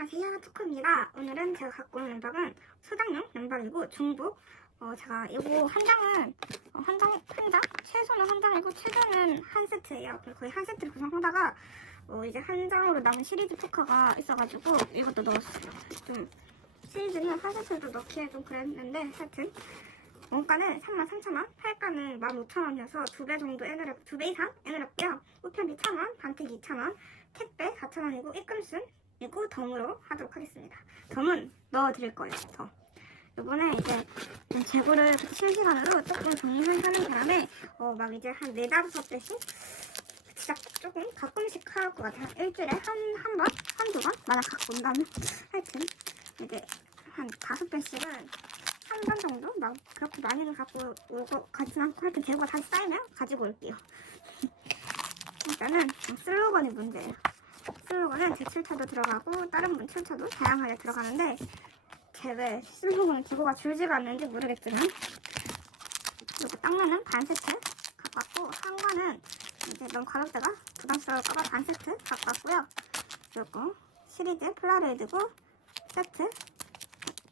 안녕하세요. 토크입니다. 오늘은 제가 갖고 온 램박은 소장용 램박이고 중복 어, 제가 이거 한 장은 어, 한 장, 한 장? 최소는 한 장이고 최대는 한 세트예요. 거의 한 세트를 구성하다가 어, 이제 한 장으로 남은 시리즈 토크가 있어가지고 이것도 넣었어요. 좀 시리즈는 한 세트도 넣기에 좀 그랬는데 하여튼 원가는 33,000원, 팔가는 15,000원이어서 두 배 정도 N을, 두배 이상 N을 했고요. 우편비 1,000원, 반택 2,000원, 택배 4,000원이고 입금순 그리고 덤으로 하도록 하겠습니다. 덤은 넣어드릴 거예요. 덤. 이번에 이제 좀 재고를 실시간으로 조금 정리한 하는 바람에 어, 막 이제 한 네다섯 배씩 진짜 조금 가끔씩 할 것 같아요. 일주일에 한, 한 번? 한두 번? 만약 갖고 온다면 하여튼 이제 한 다섯 배씩은 한 번 정도? 막 그렇게 많이는 갖고 오고 가진 않고 하여튼 재고가 다시 쌓이면 가지고 올게요. 일단은 슬로건이 문제예요. 슬로건은 제 출처도 들어가고 다른 분 출처도 다양하게 들어가는데 제왜 슬로건 기고가 줄지가 않는지 모르겠지만 그리고 땅면은 반 세트 갖고 왔고 한 거는 이제 너무 가격대가 부담스러울까봐 반 세트 갖고 왔고요. 그리고 시리즈 플라레이드고 세트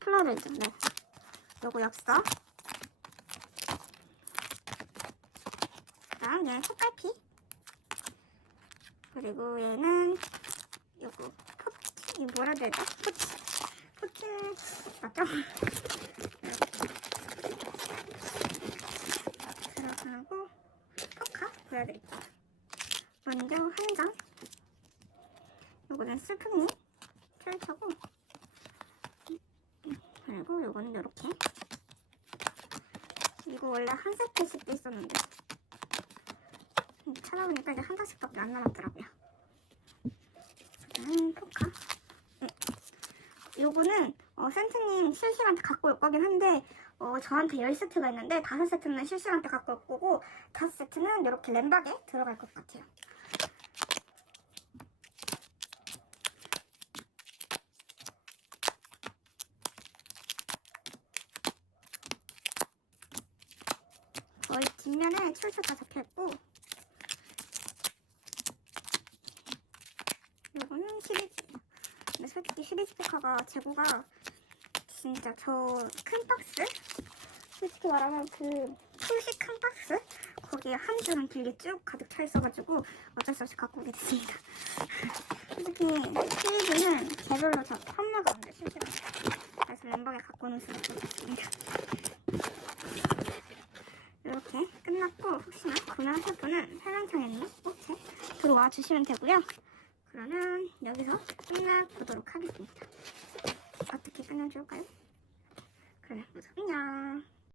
플라레이드 네. 요거 엽서 그다음 얘 색깔피 그리고 얘는 요거 포치 이 뭐라 해야 되죠? 포치 포치 맞죠? 들어가고 포카 보여드릴게요 먼저 한장 요거는 슬픔이 펼쳐고 그리고 요거는 요렇게 이거 원래 한 세트씩도 있었는데 찾아보니까 이제 한 장씩밖에 안 남았더라고 요. 음. 요거는 어, 센트님 실시간 때 갖고 올 거긴 한데 어, 저한테 10세트가 있는데 5세트는 실시간 때 갖고 올 거고 5세트는 이렇게 램박에 들어갈 것 같아요. 거의 뒷면에 출처 다 적혀있고 요거는 시리즈 근데 솔직히 시리즈 스피커가 재고가 진짜 저 큰 박스? 솔직히 말하면 그 풀식 큰 박스? 거기에 한 줄은 길게 쭉 가득 차 있어가지고 어쩔 수 없이 갖고 오게 됐습니다. 솔직히 시리즈는 개별로 다 판매가 안 돼 실제로. 그래서 램박에 갖고 오는 수밖에 없습니다. 이렇게 끝났고 혹시나 구매하실 분은 설명창에 있는 꼭지 들어와 주시면 되고요. 그러면 여기서 끝나보도록 하겠습니다.